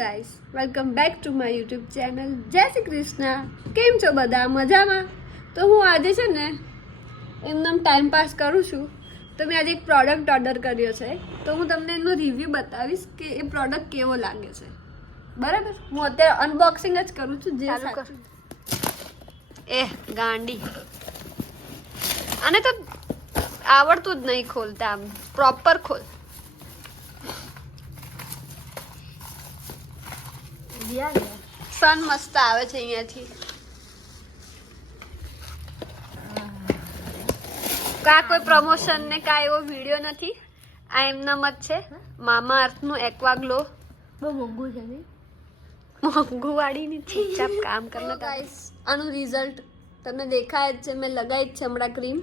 Guys, welcome back to my YouTube channel. જય શ્રી કૃષ્ણ. કેમ છો બધા? મજામાં? તો હું આજે છે ને એમનેમ ટાઈમ પાસ કરું છું. તો મેં આજે એક પ્રોડક્ટ ઓર્ડર કર્યો છે, તો હું તમને એનો રિવ્યૂ બતાવીશ કે એ પ્રોડક્ટ કેવો લાગે છે. બરાબર, હું અત્યારે અનબોક્સિંગ જ કરું છું. જે સાચું એ ગાંડી આને તો આવડતું જ નહીં ખોલતા, આમ પ્રોપર ખોલ. સન મસ્ત આવે છે અહીંયાથી. કા કોઈ પ્રમોશન ને કા એવો વિડીયો નથી. આ એમના મત છે. મામા અર્થનું એક્વા ગ્લો બહુ મોંઘું છે ને, મોંઘું વાળીની ચૂપચાપ કામ કરના. ગાઈસ, આનું રિઝલ્ટ તમને દેખાય જ છે. મેં લગાવી જ છે હમણાં ક્રીમ.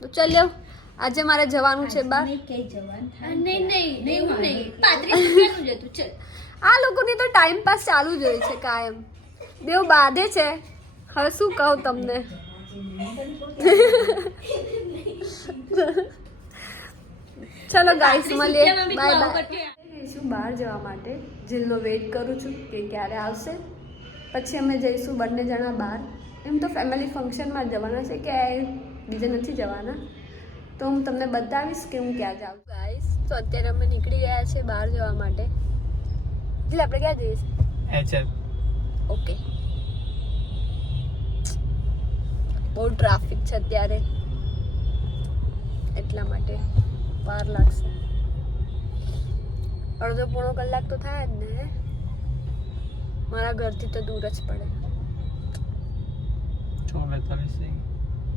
તો ચાલ્યો, આજે મારે જવાનું છે બહાર. આ લોકોની તો ટાઈમ પાસ ચાલુ જ હોય છે કાયમ. બેવ બાંધે છે. હવે શું કહું તમને. ચલો ગાઈસ, મળીએ. Bye bye. જઈશું બહાર જવા માટે. જીલનો વેઇટ કરું છું કે ક્યારે આવશે. પછી અમે જઈશું બંને જણા બહાર. એમ તો ફેમિલી ફંક્શનમાં જવાના છે, કે બીજે નથી જવાના. તો હું તમને બતાવીશ કે હું ક્યાં જાઉં. ગાઈસ, તો અત્યારે અમે નીકળી ગયા છે બહાર જવા માટે. જીલ, આપણે ક્યાં જઈએ છીએ? ઓકે. બહુ ટ્રાફિક છે અત્યારે, એટલા માટે વાર લાગશે. અડધો પોણો કલાક તો થાય જ ને. મારા ઘરથી તો દૂર જ પડે.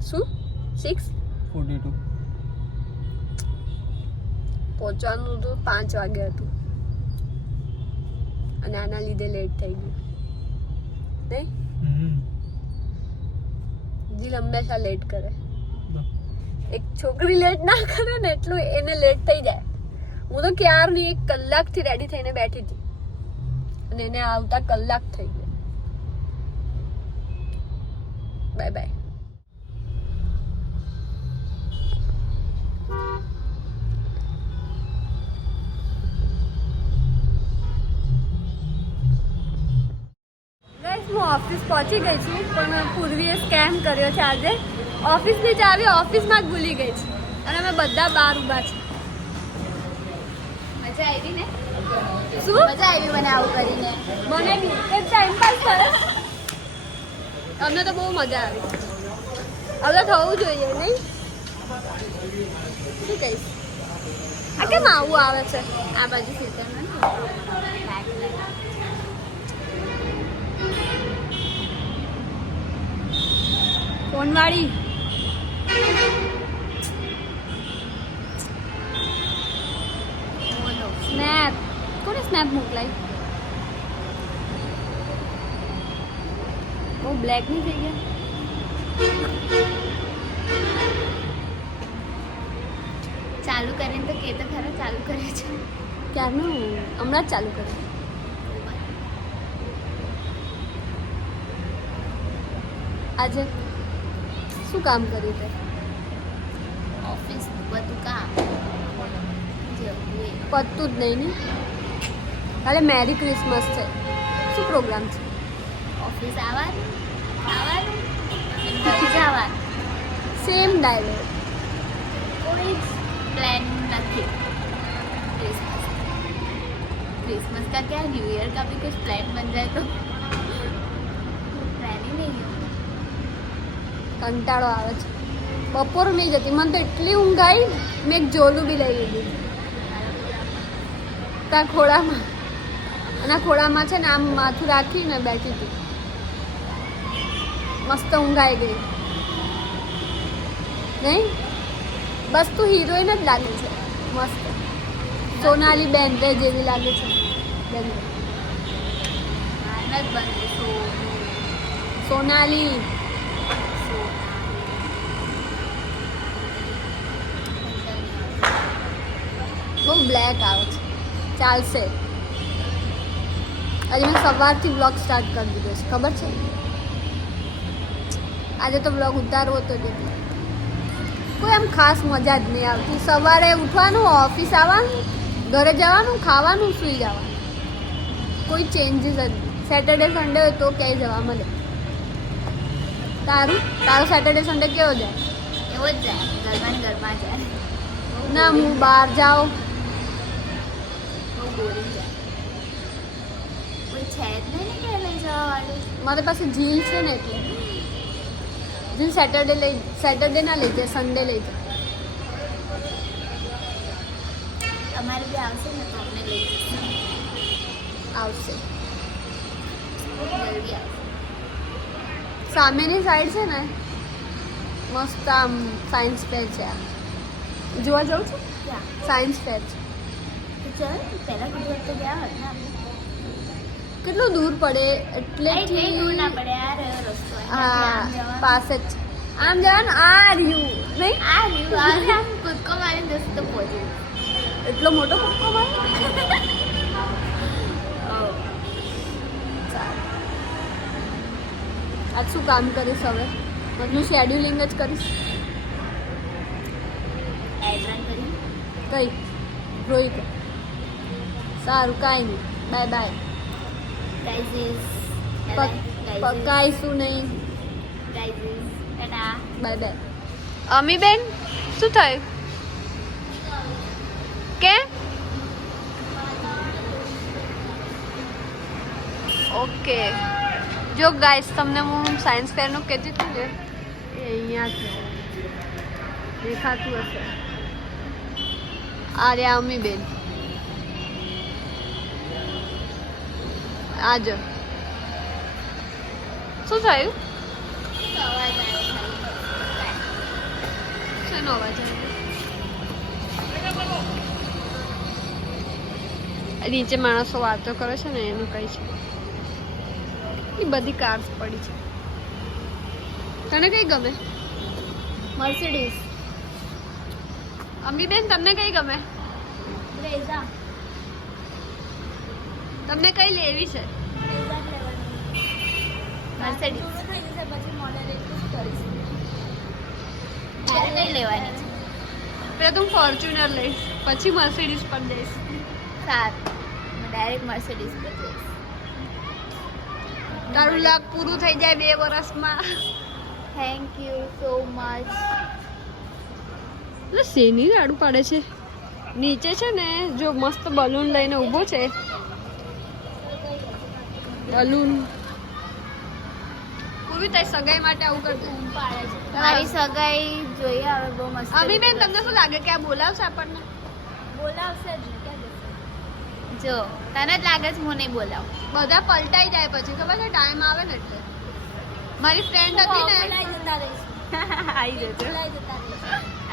શું 6:42 પહોંચવાનું તો 5 વાગે હતું, અને આના લીધે લેટ થઈ ગયું નહીં. જીલ હંમેશા લેટ કરે. એક છોકરી લેટ ના કરે ને એટલું એને લેટ થઈ જાય. હું તો ક્યારની 1 કલાકથી રેડી થઈને બેઠી હતી, અને એને આવતા કલાક થઈ ગયો. Bye bye. હું ઓફિસ પહોંચી ગઈ છું, પણ પૂર્વીએ સ્કેમ કર્યો છે આજે. ઓફિસની ચાવી ઓફિસમાં જ ભૂલી ગઈ છે, અને અમે બધા બહાર ઊભા છે. મજા આવી ને? શું મજા આવી મને આવું કરીને? મને બી એક ટાઈમ પાસ કરે. અમને તો બહુ મજા આવી. હવે થવું જોઈએ નહીં? શું કહીશ? આ કેમ આવું આવે છે? આ બાજુ સીધા ફોનવાળી સ્નેપ. કોને સ્નેપ મોકલાય? બહુ બ્લેક નહીં થઈ ગયા? ચાલુ કરીને તો કે તો ખરા ચાલુ કરે છે. ક્યારનું? હમણાં જ ચાલુ કરે. આજે શું કામ કર્યું તે? ઓફિસ બધું કામ પતતું જ નહીં ને. કાલે મેરી ક્રિસમસ છે. શું પ્રોગ્રામ છે? ઓફિસ આવવાનું ખાવાનું પછી જવાનું. Same dialogue. કોઈ જ પ્લાન નથી. क्रिसमस का क्या, न्यू ईयर का भी कुछ प्लान बन जाए तो प्लान ही नहीं है. કંટાળો આવે છે. બપોર નહીં જતી. મને તો એટલી ઊંઘ આવી, મેં એક જોલું બી લઈ લીધું ત્યાં ખોળામાં. અને ખોળામાં છે ને આમ માથું રાખીને બેઠી હતી. મસ્ત ઊંઘ આવી ગઈ નહીં? બસ તું હિરોઈન જ લાગે છે. મસ્ત સોનાલી બેન્ડ્રે જેવી લાગે છે. મહેનત બને સોનાલી બહુ બ્લેક આવે છે. ચાલશે. આજે મેં સવારથી બ્લોગ સ્ટાર્ટ કરી દીધો છે, ખબર છે? આજે તો બ્લોગ ઉતારવો તો નથી. કોઈ આમ ખાસ મજા જ નહીં આવતી. સવારે ઉઠવાનું, ઓફિસ આવવાનું, ઘરે જવાનું ખાવાનું સૂઈ જવાનું, કોઈ ચેન્જીસ જ નહીં. સેટરડે સન્ડે હોય તો ક્યાંય જવા મળે. તારું સેટરડે સન્ડે કેવો જાય? એવો જ જાય, ઘરમાં ને ઘરમાં જાય. ના હું બહાર જાઉં બહુ બોરિંગ જાય. કોઈ છે જ નહીં ને કે લઈ જવા વાળું. મારી પાસે જીલ છે ને એટલે જીલ સેટરડે ના લઈ જાય, સન્ડે લઈ જાય. તમારે બી આવશે ને તો અમને લઈ જશે. આવશે. જલ્દી આવશે. સામેની સાઈડ છે ને મસ્ત આમ સાયન્સ ફેર છે. આ જોવા જાઉં છું, ક્યાં? સાયન્સ ફેર છે. તો ચાલ ને, પહેલા કીધું તો ગયા હોત ને આપણે. કેટલું દૂર પડે એટલે એટલે દૂર ના પડે, આ રહ્યો રસ્તો. હા આમ જવાનું. પાસે જ છે. આમ જવાનું આ રહ્યું નહીં, આ રહ્યું, આ રહ્યું. આમ કૂદકો મારીને જશે તો પહોંચી જશે. એટલો મોટો કૂદકો મારે. આજ શું કામ કરીશ હવે? બધું શેડ્યુલિંગ જ કરીશ. એડવાન કરી કઈ રોહિત સારું કાંઈ નહીં, બાય બાય. ગાઈઝીસ પકાઈશું નહીં, ગાઈઝીસ tata. Bye bye. Ami ben શું થયું કે? ઓકે જો ગાઈસ, તમને હું સાયન્સ ફેરનું કહેતી હતી ને, એ અહીંયા છે, દેખાતું હશે. આ રહ્યા અમી બેન. આજો શું થયું? અવાજ આવ્યો ખાલી. શેનો અવાજ આવ્યો? નીચે માણસો વાતો કરે છે ને એનું કઈ છે. એ બધી કાર્સ પડી છે. તને કઈ ગમે? મર્સિડીઝ. અમી બેન તમને કઈ ગમે? બ્રેઝા. તમને કઈ લેવી છે? બ્રેઝા લેવાની. મર્સિડીઝ. મારે કઈ લેવાની છે? પેલા તું ફોર્ચ્યુનર લઈશ, પછી મર્સિડીઝ પણ લઈશ. સારું, હું ડાયરેક્ટ મર્સિડીઝ પર જઈશ. તારું લાભ પૂરું થઈ જાય 2 વર્ષમાં. Thank you so much. એટલે શેની રાડું પાડે છે? નીચે છે ને જો મસ્ત બલૂન લઈને ઊભો છે. બલૂન પૂરી થઈ સગાઈ માટે આવું કરતું. મારી સગાઈ જોઈએ હવે, બહુ મસ્ત. અમી બેન તમને શું લાગે કે આ બોલાવશે આપણને? બોલાવશે જ. જો તને જ લાગે છે હું નહીં બોલાવું. બધા પલટાઈ જાય પછી, ખબર છે ટાઈમ આવે ને એટલે. મારી ફ્રેન્ડ હતી ને, આવી જજો,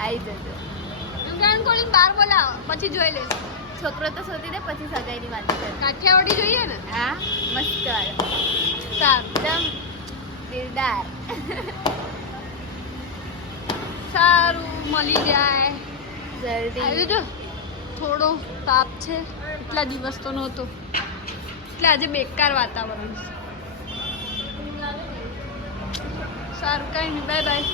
આવી જજો. ગાન કોલિંગ બહાર બોલાવો પછી જોઈ લઈશ. છોકરો તો શોધી દે, પછી સગાઈની વાત કરે. કાઠિયાવાડી જોઈએ ને? હા, મસ્ત વાળો. સારું એકદમ દિલદાર. સારું મળી જાય. જલ્દી. આવી જો થોડો તાપ છે, એટલા દિવસ તો નહોતો, એટલે આજે બેકાર વાતાવરણ છે. સારું કઈ નહીં, બાય બાય.